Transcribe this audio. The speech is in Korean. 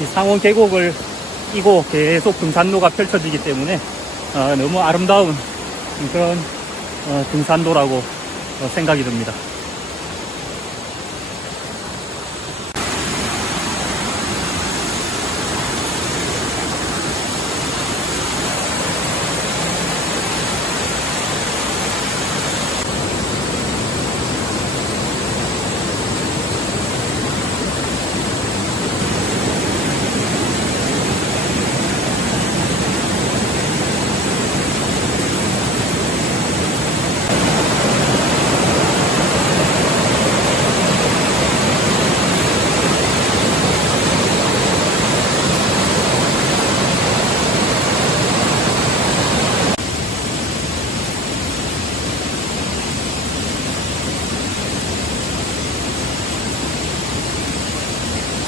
이 상원 계곡을 끼고 계속 등산로가 펼쳐지기 때문에 너무 아름다운 그런 등산로라고 생각이 듭니다.